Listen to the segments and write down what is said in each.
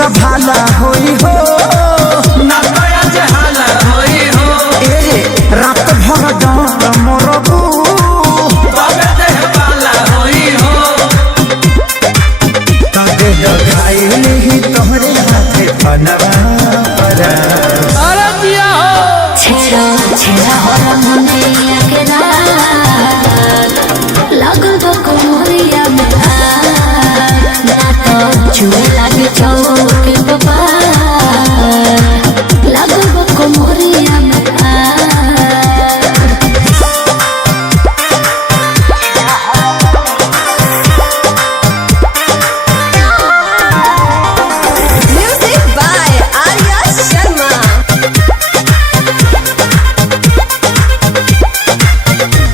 तो भाला होई हो ना तो आज हाला होई हो ए रात भर डांड मोरबू तबे देह वाला होई हो तबे खाई नहीं तोहरे हाथे बनवा परा अरे जिया हो छेड़ा छेड़ा हो मुनिया के रात लागल तो कोरिया में ना तो छुए लागे चौके बाबा लागल तो कोरिया में Music by Arya Sharma.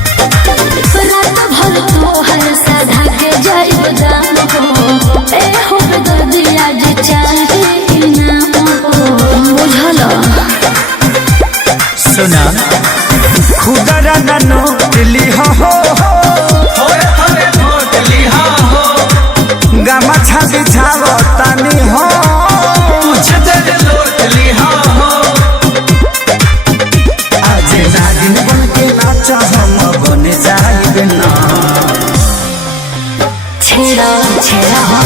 रात भर तो हर साधा के जाई बदाम हो ए हो बेदर्दिया जे चाहे इनाम हो बुझल सुना खुदरा ना नोट लिहा हो थोड़े थोड़े नोट लिहा हो गामा छाती छाव तानी हो कुछ देर लोट लिहा हो आज नागिन बन के नाचा हम बन जाएंगे ना छेड़ा छेड़ा हो